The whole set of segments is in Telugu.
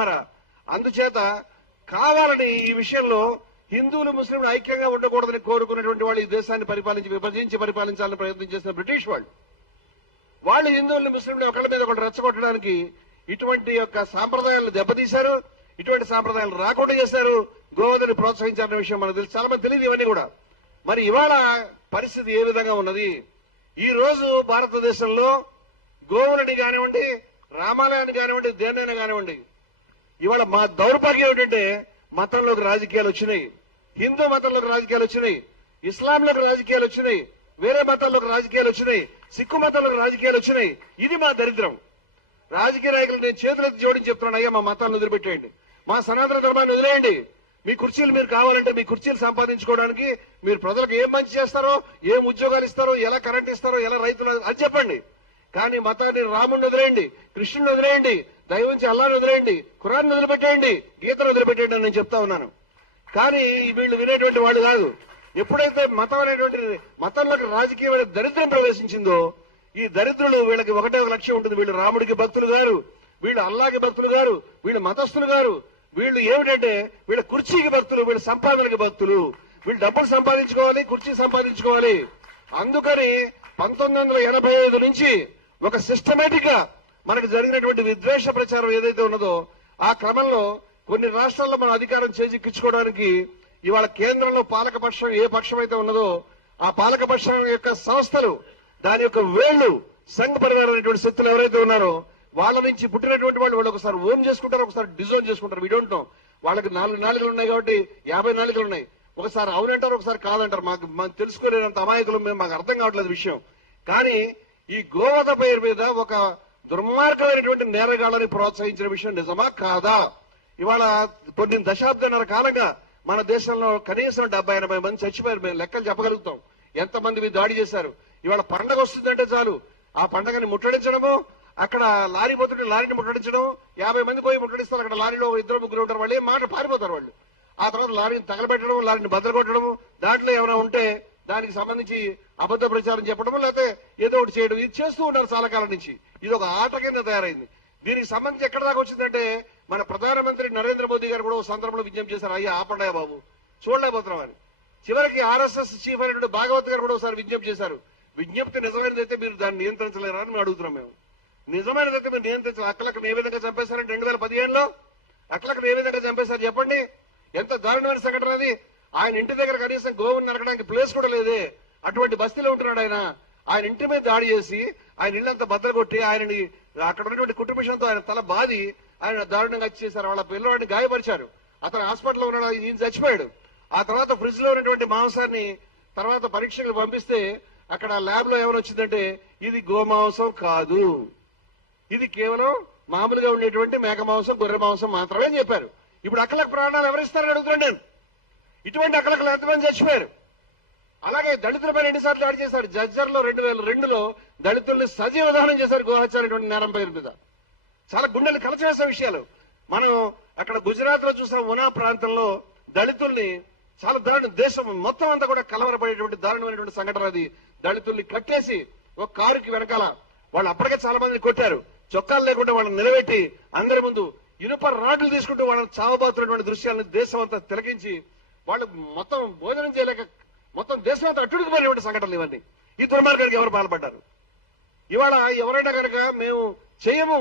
మరి అందుచేత కావాలని ఈ విషయంలో హిందువులు ముస్లింలు ఐక్యంగా ఉండకూడదని కోరుకున్నటువంటి వాళ్ళు ఈ దేశాన్ని విభజించి పరిపాలించాలని ప్రయత్నం చేసిన బ్రిటిష్ వాళ్ళు హిందువుల్ని ముస్లింలు ఒకళ్ళ మీద ఒకళ్ళు రెచ్చగొట్టడానికి ఇటువంటి యొక్క సాంప్రదాయాలను దెబ్బతీశారు, ఇటువంటి సాంప్రదాయాలు రాకుండా చేశారు, గోవధని ప్రోత్సహించారన్న విషయం మనకు తెలుసు. చాలా మంది తెలియదు ఇవన్నీ కూడా. మరి ఇవాళ పరిస్థితి ఏ విధంగా ఉన్నది? ఈ రోజు భారతదేశంలో గోవులని కానివ్వండి, రామాలయాన్ని కానివ్వండి, దేన్నైనా కానివ్వండి, ఇవాళ మా దౌర్భాగ్యం ఏంటంటే మతంలోకి రాజకీయాలు వచ్చినాయి, హిందూ మతంలోకి రాజకీయాలు వచ్చినాయి, ఇస్లాంలోకి రాజకీయాలు వచ్చినాయి, వేరే మతాల్లోకి రాజకీయాలు వచ్చినాయి, సిక్కు మతంలోకి రాజకీయాలు వచ్చినాయి. ఇది మా దరిద్రం. రాజకీయ నాయకులు నేను చేతులెత్తి జోడించి చెప్తున్నాను, అయ్యా మా మతాన్ని వదిలిపెట్టేయండి, మా సనాతన ధర్మాన్ని వదిలేయండి. మీ కుర్చీలు మీరు కావాలంటే మీ కుర్చీలు సంపాదించుకోవడానికి మీరు ప్రజలకు ఏం మంచి చేస్తారో, ఏం ఉద్యోగాలు ఇస్తారో, ఎలా కరెంట్ ఇస్తారో, ఎలా రైతులు అది చెప్పండి. కానీ మతాన్ని రాముడిని వదిలేయండి, కృష్ణుని వదిలేయండి, దైవంచి అల్లాని వదిలేయండి, ఖురాన్ని వదిలిపెట్టేయండి, గీతను వదిలిపెట్టేయండి అని నేను చెప్తా ఉన్నాను. కానీ వీళ్ళు వినేటువంటి వాళ్ళు కాదు. ఎప్పుడైతే మతం అనేటువంటి మతంలోకి రాజకీయమైన దరిద్రం ప్రవేశించిందో ఈ దరిద్రులు వీళ్ళకి ఒకటే ఒక లక్ష్యం ఉంటుంది. వీళ్ళు రాముడికి భక్తులు గారు, వీళ్ళు అల్లాకి భక్తులు గారు, వీళ్ళు మతస్థులు గారు, వీళ్ళు ఏమిటంటే వీళ్ళ కుర్చీకి భక్తులు, వీళ్ళ సంపాదనకి భక్తులు, వీళ్ళు డబ్బులు సంపాదించుకోవాలి, కుర్చీ సంపాదించుకోవాలి. అందుకని 1985 నుంచి ఒక సిస్టమేటిక్ గా మనకు జరిగినటువంటి విద్వేష ప్రచారం ఏదైతే ఉన్నదో ఆ క్రమంలో కొన్ని రాష్ట్రాల్లో మనం అధికారం చేజిక్కించుకోవడానికి ఇవాళ కేంద్రంలో పాలకపక్షం ఏ పక్షం అయితే ఉన్నదో ఆ పాలకపక్షం యొక్క సంస్థలు, దాని యొక్క వేళ్లు, సంఘ పరివారం అనేటువంటి శక్తులు ఎవరైతే ఉన్నారో వాళ్ళ నుంచి పుట్టినటువంటి వాళ్ళు ఒకసారి ఓన్ చేసుకుంటారు, ఒకసారి డిజోన్ చేసుకుంటారు. We don't know. వాళ్ళకి 4 నాలుగులు ఉన్నాయి కాబట్టి 50 నాలుగులు ఉన్నాయి. ఒకసారి అవునంటారు, ఒకసారి కాదంటారు. మాకు తెలుసుకోలేనంత అమాయకులు మేము, మాకు అర్థం కావట్లేదు విషయం. కానీ ఈ గోవధ పేరు మీద ఒక దుర్మార్గమైనటువంటి నేరగాళ్ళని ప్రోత్సహించిన విషయం నిజమా కాదా? ఇవాళ కొన్ని దశాబ్దాల కాలంగా మన దేశంలో కనీసం 70-80 మంది చచ్చిపోయారు. మేము లెక్కలు చెప్పగలుగుతాం ఎంతమంది మీద దాడి చేశారు. ఇవాళ పండగ వస్తుందంటే చాలు ఆ పండగని ముట్టడించడము, అక్కడ లారీ పోతుంటే లారీని ముట్టడించడం, 50 మంది పోయి ముట్టడిస్తారు. అక్కడ లారీలో 2-3 ఉంటారు, వాళ్ళు ఏం మాట పారిపోతారు వాళ్ళు. ఆ తర్వాత లారీని తగలబెట్టడం, లారీని బద్దలుకొట్టడము, దాంట్లో ఏమైనా ఉంటే దానికి సంబంధించి అబద్ధ ప్రచారం చెప్పడం, లేకపోతే ఏదో ఒకటి చేయడం, ఇది చేస్తూ ఉన్నారు చాలా కాలం నుంచి. ఇది ఒక ఆట కింద తయారైంది. దీనికి సంబంధించి ఎక్కడ దాకా వచ్చిందంటే మన ప్రధానమంత్రి నరేంద్ర మోదీ గారు కూడా ఒక సందర్భంలో విజ్ఞప్తి చేశారు, అయ్యా ఆపండాయా బాబు, చూడలేకపోతున్నాం అని. చివరికి ఆర్ఎస్ఎస్ చీఫ్ అయినటువంటి భాగవత్ గారు కూడా ఒకసారి విజ్ఞప్తి చేశారు. విజ్ఞప్తి నిజమైనదైతే మీరు దాన్ని నియంత్రించలేరా అని మేము అడుగుతున్నాం. మేము నిజమైనదైతే మీరు నియంత్రించాలి. అక్కలకు ఏ విధంగా చంపేశారంటే 2015లో అక్కలకు ఏ విధంగా చంపేశారు చెప్పండి? ఎంత దారుణమైన సంఘటన అది. ఆయన ఇంటి దగ్గర కనీసం గోవుని నరకడానికి ప్లేస్ కూడా లేదే, అటువంటి బస్తీలో ఉంటున్నాడు ఆయన. ఆయన ఇంటి మీద దాడి చేసి ఆయన ఇల్లంతా బద్దలు కొట్టి ఆయనని అక్కడ ఉన్నటువంటి కుటుంబంతో ఆయన తల బాది ఆయన దారుణంగా చేశారు. వాళ్ళ పిల్లవాడిని గాయపరిచారు. అతను హాస్పిటల్లో ఉన్నాడు, ఈయన చచ్చిపోయాడు. ఆ తర్వాత ఫ్రిడ్జ్ లో ఉన్నటువంటి మాంసాన్ని తర్వాత పరీక్షకు పంపిస్తే అక్కడ ల్యాబ్ లో ఏమొచ్చిందంటే ఇది గోమాంసం కాదు, ఇది కేవలం మామూలుగా ఉండేటువంటి మేక మాంసం, గొర్రె మాంసం మాత్రమే అని చెప్పారు. ఇప్పుడు అక్కలకు ప్రాణాలు ఎవరిస్తారని అడుగుతున్నాను నేను. ఇటువంటి అక్కలకు ఎంతమంది చచ్చిపోయారు? అలాగే దళితులపైన ఎన్నిసార్లు దాడి చేశారు? జజ్జర్లో 2002లో దళితుల్ని సజీవ దహనం చేశారు గోహత్య అనేటువంటి నేరం పేరు మీద. చాలా గుండెలు కలచేసే విషయాలు. మనం అక్కడ గుజరాత్ లో చూసిన ఉనా ప్రాంతంలో దళితుల్ని చాలా దారుణ, దేశం మొత్తం అంతా కూడా కలవరపడేటువంటి దారుణమైనటువంటి సంఘటన అది. దళితుల్ని కట్టేసి ఒక కారుకి వెనకాల వాళ్ళు అప్పటికే చాలా మందిని కొట్టారు, చొక్కాలు లేకుండా వాళ్ళని నిలబెట్టి అందరి ముందు ఇనుప రాడ్లు తీసుకుంటూ వాళ్ళని చావబాతున్నటువంటి దృశ్యాలను దేశం అంతా తిలకించి వాళ్ళు మొత్తం భోజనం చేయలేక మొత్తం దేశం అంతా అట్టుడికి పోయినటువంటి సంఘటనలు ఇవన్నీ. ఈ దుర్మార్గానికి ఎవరు పాల్పడ్డారు? ఇవాళ ఎవరైనా కనుక మేము చేయము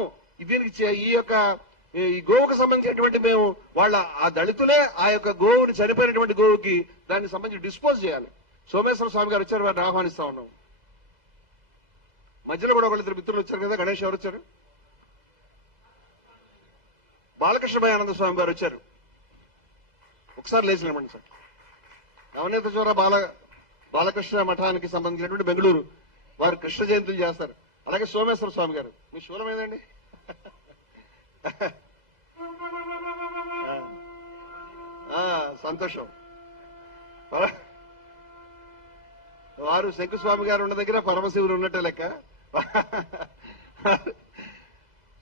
దీనికి ఈ యొక్క ఈ గోవుకు సంబంధించినటువంటి మేము వాళ్ళ ఆ దళితులే ఆ యొక్క గోవుని చనిపోయినటువంటి గోవుకి దానికి సంబంధించి డిస్పోజ్ చేయాలి. సోమేశ్వర స్వామి గారు వచ్చారు, వారిని ఆహ్వానిస్తా ఉన్నాం. మధ్యలో కూడా ఒకళ్ళిద్దరు మిత్రులు వచ్చారు కదా. గణేష్ ఎవరు వచ్చారు? బాలకృష్ణ భయానంద స్వామి గారు వచ్చారు. ఒకసారి లేచినామండి సార్. నవనీత చోర బాలకృష్ణ మఠానికి సంబంధించినటువంటి బెంగళూరు వారు కృష్ణ జయంతులు చేస్తారు. అలాగే సోమేశ్వర స్వామి గారు. మీ శూలం ఏదండి? సంతోషం. వారు శంకుస్వామి గారు ఉన్న దగ్గర పరమశివులు ఉన్నట్టే లెక్క.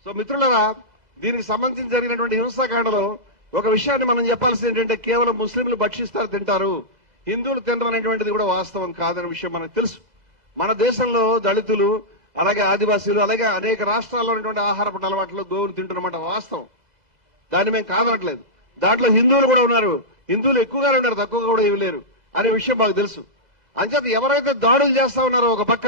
సో మిత్రులరా, దీనికి సంబంధించి జరిగినటువంటి హింసాకాండలో ఒక విషయాన్ని మనం చెప్పాల్సింది ఏంటంటే కేవలం ముస్లింలు భక్షిస్తారు, తింటారు, హిందువులు తినడం అనేటువంటిది కూడా వాస్తవం కాదనే విషయం మనకు తెలుసు. మన దేశంలో దళితులు, అలాగే ఆదివాసీలు, అలాగే అనేక రాష్ట్రాల్లో ఉన్నటువంటి ఆహారపు అలవాట్లు గోవులు తింటున్నమాట వాస్తవం. దాన్ని మేము కాదనట్లేదు. దాంట్లో హిందువులు కూడా ఉన్నారు, హిందువులు ఎక్కువగానే ఉన్నారు, తక్కువగా కూడా ఇవ్వలేరు అనే విషయం మాకు తెలుసు. అంచేత ఎవరైతే దాడులు చేస్తా ఉన్నారో ఒక పక్క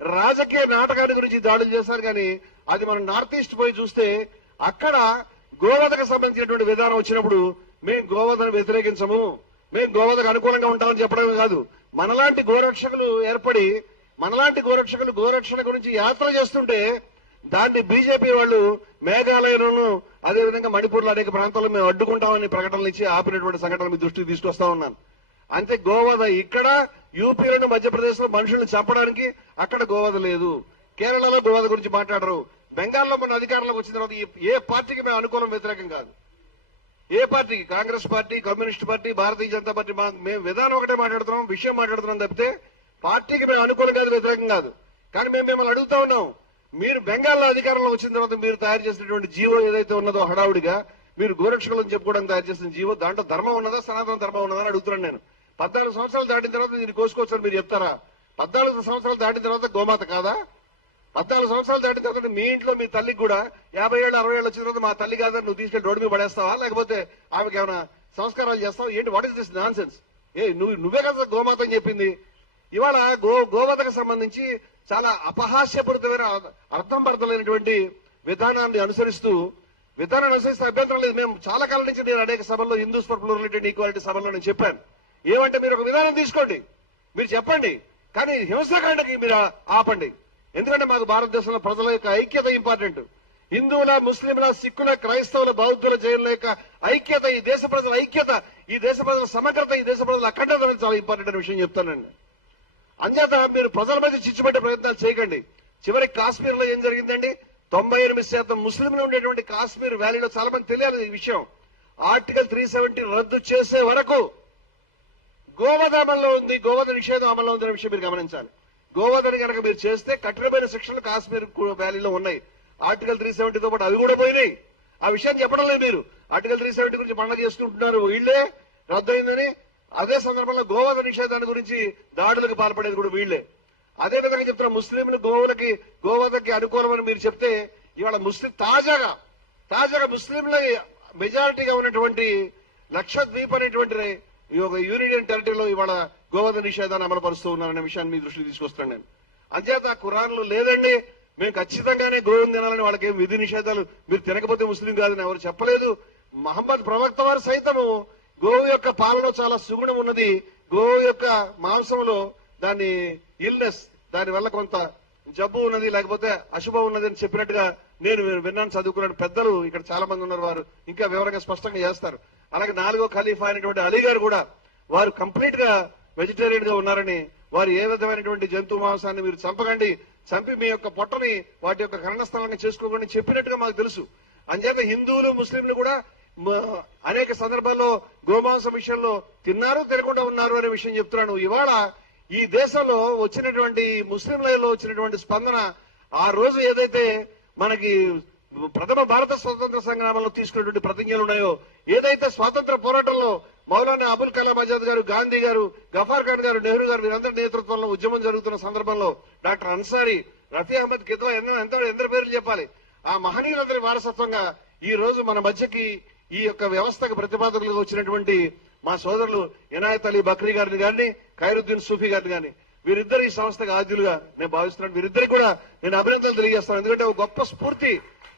రాజకీయ నాటకాన్ని గురించి దాడులు చేశారు, కానీ అది మనం నార్త్ ఈస్ట్ పోయి చూస్తే అక్కడ గోవధకు సంబంధించినటువంటి విధానం వచ్చినప్పుడు మేము గోవధను వ్యతిరేకించము, మేము గోవధకు అనుకూలంగా ఉంటామని చెప్పడమే కాదు, మనలాంటి గోరక్షకులు ఏర్పడి మనలాంటి గోరక్షణ గురించి యాత్ర చేస్తుంటే దాన్ని బీజేపీ వాళ్ళు మేఘాలయలోను అదేవిధంగా మణిపూర్లో అనేక ప్రాంతాల్లో మేము అడ్డుకుంటామని ప్రకటనలు ఇచ్చి ఆపినటువంటి సంఘటనలు మీ దృష్టికి తీసుకొస్తా ఉన్నాను. అంతే గోవధ ఇక్కడ యూపీలోను మధ్యప్రదేశ్ లో మనుషులను చంపడానికి అక్కడ గోవధ లేదు. కేరళలో గోవధ గురించి మాట్లాడరు. బెంగాల్లో మన అధికారంలోకి వచ్చిన తర్వాత ఏ పార్టీకి మేము అనుకూలం వ్యతిరేకం కాదు. ఏ పార్టీకి, Congress party, communist party, Bharatiya Janata party, మేము విధానం ఒకటే మాట్లాడుతున్నాం, విషయం మాట్లాడుతున్నాం తప్పితే పార్టీకి మేము అనుకూలం కాదు, వ్యతిరేకం కాదు. కానీ మేము మిమ్మల్ని అడుగుతా ఉన్నాం, మీరు బెంగాల్లో అధికారంలో వచ్చిన తర్వాత మీరు తయారు చేసినటువంటి జీవో ఏదైతే ఉన్నదో హడావుడిగా మీరు గోరక్షకులను చెప్పుకోవడానికి తయారు చేసిన జీవో దాంట్లో ధర్మం ఉన్నదా, సనాతన ధర్మం ఉన్నదా అని అడుగుతున్నాను నేను. 14 సంవత్సరాలు దాటిన తర్వాత దీన్ని కోసుకోవచ్చని మీరు చెప్తారా? 14 సంవత్సరాలు దాటిన తర్వాత గోమాత కాదా? 14 సంవత్సరాలు దాటిన తర్వాత మీ ఇంట్లో మీ తల్లికి కూడా 50 ఏళ్ళు 60 ఏళ్ళు వచ్చిన తర్వాత మా తల్లి కాదని నువ్వు తీసుకెళ్లి రోడ్డు మీద పడేస్తావా, లేకపోతే ఆమెకి ఏమైనా సంస్కారాలు చేస్తావా ఏంటి? What is this non sense? నువ్వే కదా గోమాత అని చెప్పింది. ఇవాళ గోవధకు సంబంధించి చాలా అపహాస్యపూరితమైన అర్థం పడతలేనటువంటి విధానాన్ని అనుసరిస్తూ అభ్యంతరం లేదు. మేము చాలా కాలం నుంచి నేను అనేక సభల్లో Hindus for plurality and equality సభల్లో నేను చెప్పాను, ఏమంటే మీరు ఒక విధానం తీసుకోండి, మీరు చెప్పండి, కానీ హింసాకాండకి మీరు ఆపండి. ఎందుకంటే మాకు భారతదేశంలో ప్రజల యొక్క ఐక్యత ఇంపార్టెంట్. హిందువుల, ముస్లింల, సిక్కుల, క్రైస్తవుల, బౌద్ధుల, జైనుల యొక్క ఐక్యత, ఈ దేశ ప్రజల ఐక్యత, ఈ దేశ ప్రజల సమగ్రత, ఈ దేశ ప్రజల అఖండత అనేది చాలా ఇంపార్టెంట్ అనే విషయం చెప్తానండి. అంచేత మీరు ప్రజల మధ్య చిచ్చుపెట్టే ప్రయత్నాలు చేయకండి. చివరికి కాశ్మీర్ లో ఏం జరిగిందండి? 98% ముస్లింలు ఉండేటువంటి కాశ్మీర్ వ్యాలీలో చాలా మంది తెలియాలి ఈ విషయం. ఆర్టికల్ 370 రద్దు చేసే వరకు గోవధ అమల్లో ఉంది, గోవధ నిషేధం అమల్లో ఉంది అనే విషయం మీరు గమనించాలి. గోవధని కనుక మీరు చేస్తే కఠినమైన శిక్షలు కాశ్మీర్ వ్యాలీలో ఉన్నాయి. ఆర్టికల్ 370తో పాటు అవి కూడా పోయినాయి. ఆ విషయాన్ని చెప్పడం లేదు మీరు. ఆర్టికల్ 370 గురించి పండగ చేసుకుంటున్నారు వీళ్లే, రద్దయిందని. అదే సందర్భంలో గోవధ నిషేధాన్ని గురించి దాడులకు పాల్పడేది కూడా వీళ్లే. అదే విధంగా చెప్తున్నా ముస్లింలు గోవధకి అనుకూలమని మీరు చెప్తే ఇవాళ తాజాగా ముస్లింల మెజారిటీగా ఉన్నటువంటి లక్షద్వీప్ అనేటువంటి ఈ ఒక యూనియన్ టెరిటరీలో ఇవాళ గోవధ నిషేధాన్ని అమలు పరుస్తూ ఉన్నారనే విషయాన్ని మీ దృష్టికి తీసుకొస్తున్నాను నేను. అంచేత ఖురాన్ లో లేదండి మేము ఖచ్చితంగానే గోవును తినాలని, వాళ్ళకి ఏం విధి నిషేధాలు, మీరు తినకపోతే ముస్లిం కాదని ఎవరు చెప్పలేదు. మహమ్మద్ ప్రవక్త వారు సైతము గోవు యొక్క పాలలో చాలా సుగుణం ఉన్నది, గోవు యొక్క మాంసంలో దాని ఇల్నెస్, దాని వల్ల కొంత జబ్బు ఉన్నది, లేకపోతే అశుభం ఉన్నది అని చెప్పినట్టుగా నేను విన్నాను, చదువుకున్నాను. పెద్దలు ఇక్కడ చాలా మంది ఉన్నారు, వారు ఇంకా వివరంగా స్పష్టంగా చేస్తారు. అలాగే 4వ ఖలీఫా అయినటువంటి అలీ గారు కూడా వారు కంప్లీట్ గా వెజిటేరియన్ గా ఉన్నారని, వారు ఏ విధమైనటువంటి జంతు మాంసాన్ని మీరు చంపకండి, చంపి మీ యొక్క పొట్టని వాటి యొక్క కర్ణస్థలంగా చేసుకోకండి చెప్పినట్టుగా మాకు తెలుసు. అంచేత హిందువులు, ముస్లింలు కూడా అనేక సందర్భాల్లో గోమాంసం విషయంలో తిన్నారు, తినకుండా ఉన్నారు అనే విషయం చెప్తున్నాను. ఇవాళ ఈ దేశంలో వచ్చినటువంటి ముస్లింలలో వచ్చినటువంటి స్పందన, ఆ రోజు ఏదైతే మనకి ప్రథమ భారత స్వాతంత్ర సంగ్రామంలో తీసుకున్నటువంటి ప్రతిజ్ఞలు ఉన్నాయో, ఏదైతే స్వాతంత్ర పోరాటంలో మౌలానా అబుల్ కలాం ఆజాద్ గారు, గాంధీ గారు, గఫార్ ఖాన్ గారు, నెహ్రూ గారు వీరందరి నేతృత్వంలో ఉద్యమం జరుగుతున్న సందర్భంలో డాక్టర్ అన్సారీ, రఫీ అహ్మద్ కిద్వా, ఎందరి పేర్లు చెప్పాలి, ఆ మహనీయులందరి వారసత్వంగా ఈ రోజు మన మధ్యకి ఈ యొక్క వ్యవస్థకు ప్రతిపాదకులుగా వచ్చినటువంటి మా సోదరులు ఇనాయత్ అలీ బక్రీ గారిని గాని, ఖైరుద్దీన్ సూఫీ గారిని గాని, వీరిద్దరు ఈ సంస్థకు ఆద్యులుగా నేను భావిస్తున్నాను. వీరిద్దరికి కూడా నేను అభినందనలు తెలియజేస్తాను. ఎందుకంటే ఒక గొప్ప స్ఫూర్తి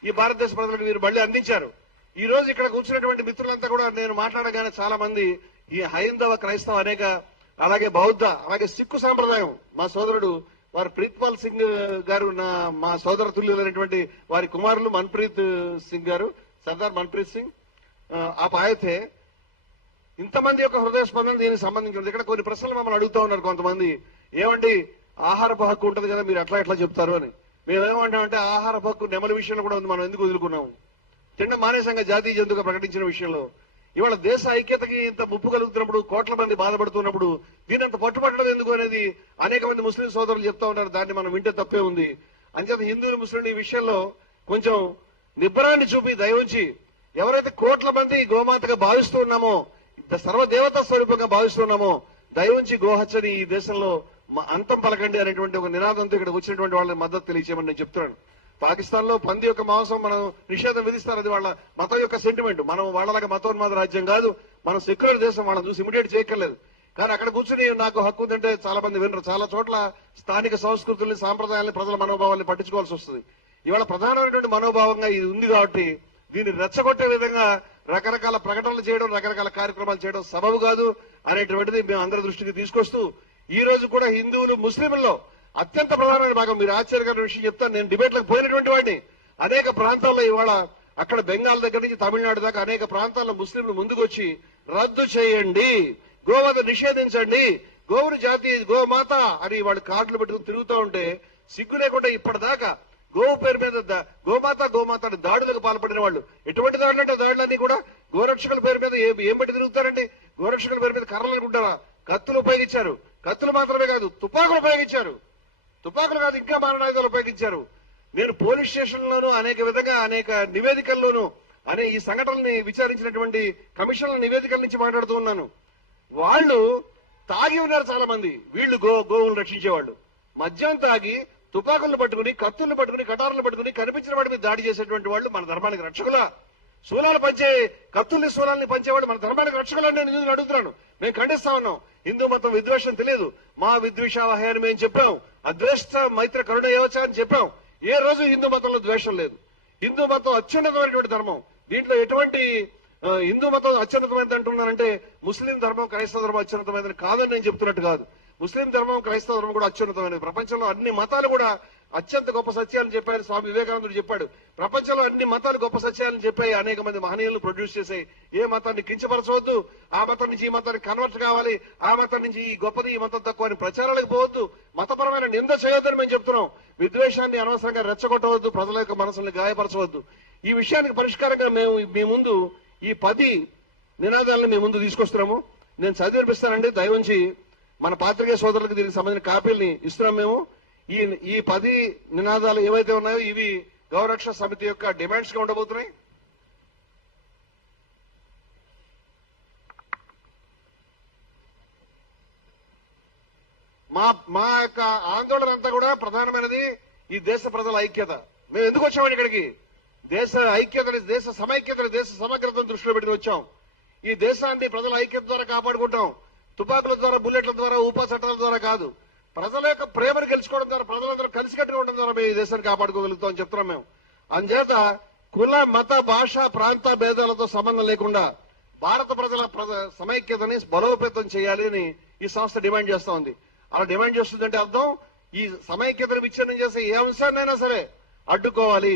ఈ భారతదేశ ప్రజలకు వీరు మళ్ళీ అందించారు. ఈ రోజు ఇక్కడ కూర్చున్నటువంటి మిత్రులంతా కూడా నేను మాట్లాడగానే చాలా మంది ఈ హైందవ, క్రైస్తవ అనేక, అలాగే బౌద్ధ, అలాగే సిక్కు సాంప్రదాయం, మా సోదరుడు వారు ప్రీత్పాల్ సింగ్ గారు, మా సోదర తుల్యులైనటువంటి వారి కుమారులు మన్ప్రీత్ సింగ్ గారు, సర్దార్ మన్ప్రీత్ సింగ్ ఆప్ ఆయతే, ఇంతమంది యొక్క హృదయ స్పందన దీనికి సంబంధించినది. ఇక్కడ కొన్ని ప్రశ్నలు మమ్మల్ని అడుగుతూ ఉన్నారు కొంతమంది, ఏమండి ఆహారపు హక్కు ఉంటుంది కదా మీరు ఎట్లా చెప్తారు అని. మేమేమంటామంటే ఆహారపు హక్కు నెమలి విషయంలో కూడా ఉంది, మనం ఎందుకు వదులుకున్నాము, తిండి మానేసంగా జాతీయ జంతువుగా ప్రకటించిన విషయంలో. ఇవాళ దేశ ఐక్యతకి ఇంత ముప్పు కలుగుతున్నప్పుడు, కోట్ల మంది బాధపడుతున్నప్పుడు దీని అంత పట్టుబట్టడం ఎందుకు అనేది అనేక మంది ముస్లిం సోదరులు చెప్తా ఉన్నారు. దాన్ని మనం వింటే తప్పే ఉంది. అంచేత హిందువులు, ముస్లింలు ఈ విషయంలో కొంచెం నిబ్బరాన్ని చూపి దయవుంచి, ఎవరైతే కోట్ల మంది గోమాతగా భావిస్తూ ఉన్నామో, సర్వదేవతా స్వరూపంగా భావిస్తున్నామో, దయవుంచి గోహత్యని ఈ దేశంలో అంతం పలకండి అనేటువంటి ఒక నినాదంతో ఇక్కడ వచ్చినటువంటి వాళ్ళకి మద్దతు తెలియచేయమని నేను చెప్తున్నాను. పాకిస్తాన్ లో పంది యొక్క మాంసం మనం నిషేధం విధిస్తారు, అది వాళ్ళ మతం యొక్క సెంటిమెంట్. మనం వాళ్ళలాగా మతోన్మాద రాజ్యం కాదు, మనం సెక్యులర్ దేశం, వాళ్ళని చూసి ఇమిడియేట్ చేయక్కర్లేదు. కానీ అక్కడ కూర్చొని నాకు హక్కు ఉందంటే చాలా మంది వినరు. చాలా చోట్ల స్థానిక సంస్కృతుల్ని, సాంప్రదాయాల్ని, ప్రజల మనోభావాల్ని పట్టించుకోవాల్సి వస్తుంది. ఇవాళ ప్రధానమైనటువంటి మనోభావంగా ఇది ఉంది కాబట్టి దీన్ని రెచ్చగొట్టే విధంగా రకరకాల ప్రకటనలు చేయడం, రకరకాల కార్యక్రమాలు చేయడం సబబు కాదు అనేటువంటిది మేము అందరి దృష్టికి తీసుకొస్తూ, ఈ రోజు కూడా హిందువులు ముస్లింల్లో అత్యంత ప్రధానమైన భాగం, మీరు ఆశ్చర్యకరమైన విషయం చెప్తాను, నేను డిబేట్లకు పోయినటువంటి వాడిని. అనేక ప్రాంతాల్లో ఇవాళ అక్కడ బెంగాల్ దగ్గర నుంచి తమిళనాడు దాకా అనేక ప్రాంతాల్లో ముస్లింలు ముందుకు వచ్చి రద్దు చేయండి, గోవధ నిషేధించండి, గోవుని జాతి గోమాత అని వాళ్ళు కార్డులు పెట్టుకుని తిరుగుతూ ఉంటే సిగ్గు లేకుండా ఇప్పటిదాకా గోవు పేరు మీద గోమాత గోమాత అని దాడులకు పాల్పడిన వాళ్ళు, ఎటువంటి దాడులు అంటే దాడులన్నీ కూడా గోరక్షకుల పేరు మీద ఏం బట్టి తిరుగుతారండి? గోరక్షకుల పేరు మీద కర్రలు అనుకుంటారా? కత్తులు ఉపయోగించారు. కత్తులు మాత్రమే కాదు, తుపాకులు ఉపయోగించారు. తుపాకులు కాదు, ఇంకా మారణాయుధాలు ఉపయోగించారు. నేను పోలీస్ స్టేషన్లోనూ అనేక విధంగా అనేక నివేదికల్లోనూ ఈ సంఘటనల్ని విచారించినటువంటి కమిషన్ల నివేదికల నుంచి మాట్లాడుతూ ఉన్నాను. వాళ్ళు తాగి ఉన్నారు చాలా మంది, వీళ్ళు గోవులను రక్షించేవాళ్ళు. మద్యం తాగి తుపాకులను పట్టుకుని, కత్తులను పట్టుకుని, కటారులను పట్టుకుని కనిపించిన వాడి మీద దాడి చేసేటువంటి వాళ్ళు మన ధర్మానికి రక్షకులా? శూలాలు పంచే కత్తుల్ని శూలాలని పంచేవాళ్ళు మన ధర్మానికి రక్షకులని నేను నిధులు అడుగుతున్నాను. మేము ఖండిస్తా ఉన్నాం. హిందూ మతం విద్వేషం తెలియదు, మా విద్వేషావహే అని మేము చెప్పాం. అద్వేష్ట మైత్ర కరుణ యోచ అని చెప్పాం. ఏ రోజు హిందూ మతంలో ద్వేషం లేదు. హిందూ మతం అత్యున్నతమైనటువంటి ధర్మం. దీంట్లో ఎటువంటి హిందూ మతం అత్యున్నతమైనది అంటున్నానంటే ముస్లిం ధర్మం, క్రైస్తవ ధర్మం అత్యున్నతమైనది కాదని నేను చెప్తున్నట్టు కాదు. ముస్లిం ధర్మం, క్రైస్తవ ధర్మం కూడా అత్యున్నతమైనది. ప్రపంచంలో అన్ని మతాలు కూడా అత్యంత గొప్ప సత్యాలను చెప్పారు. స్వామి వివేకానందుడు చెప్పాడు, ప్రపంచంలో అన్ని మతాలు గొప్ప సత్యాలను చెప్పాయి. అనేక మంది మహనీయులు ప్రొడ్యూస్ చేసాయి. ఏ మతాన్ని కించపరచవద్దు, ఆ మతం నుంచి ఈ మతానికి కన్వర్ట్ కావాలి, ఆ మతం నుంచి ఈ గొప్పది, ఈ మతం తక్కువ అని ప్రచారాలకు పోవద్దు, మతపరమైన నింద చేయొద్దని మేము చెప్తున్నాం. విద్వేషాన్ని అనవసరంగా రెచ్చగొట్టవద్దు, ప్రజల యొక్క మనసుల్ని గాయపరచవద్దు. ఈ విషయానికి పరిష్కారంగా మేము మీ ముందు ఈ 10 నినాదాలను మీ ముందు తీసుకొస్తున్నాము. నేను చదివి వినిపిస్తానండి. దయవుంచి మన పాత్రికేయ సోదరులకు దీనికి సంబంధించిన కాపీల్ని ఇస్తున్నాం మేము. ఈ 10 నినాదాలు ఏవైతే ఉన్నాయో ఇవి గౌరక్ష సమితి యొక్క డిమాండ్స్ గా ఉండబోతున్నాయి. మా యొక్క ఆందోళన అంతా కూడా ప్రధానమైనది ఈ దేశ ప్రజల ఐక్యత. మేము ఎందుకు వచ్చామని ఇక్కడికి? దేశ ఐక్యతని, దేశ సమైక్యతని, దేశ సమగ్రతను దృష్టిలో పెట్టుకుని వచ్చాం. ఈ దేశాన్ని ప్రజల ఐక్యత ద్వారా కాపాడుకుంటాం. తుపాకుల ద్వారా, బుల్లెట్ల ద్వారా, ఉపా చట్టాల ద్వారా కాదు, ప్రజల యొక్క ప్రేమను గెలుచుకోవడం ద్వారా, ప్రజలందరూ కలిసికట్టుగా ఉండడం ద్వారా మేము ఈ దేశాన్ని కాపాడుకోగలుగుతాం అని చెప్తున్నాం మేము. అందుచేత కుల, మత, భాష, ప్రాంత భేదాలతో సంబంధం లేకుండా భారత ప్రజల సమైక్యతని బలోపేతం చేయాలి అని ఈ సంస్థ డిమాండ్ చేస్తా ఉంది. అలా డిమాండ్ చేస్తుందంటే అర్థం ఈ సమైక్యతను విచ్ఛిన్నం చేసే ఏ అంశాన్నైనా సరే అడ్డుకోవాలి,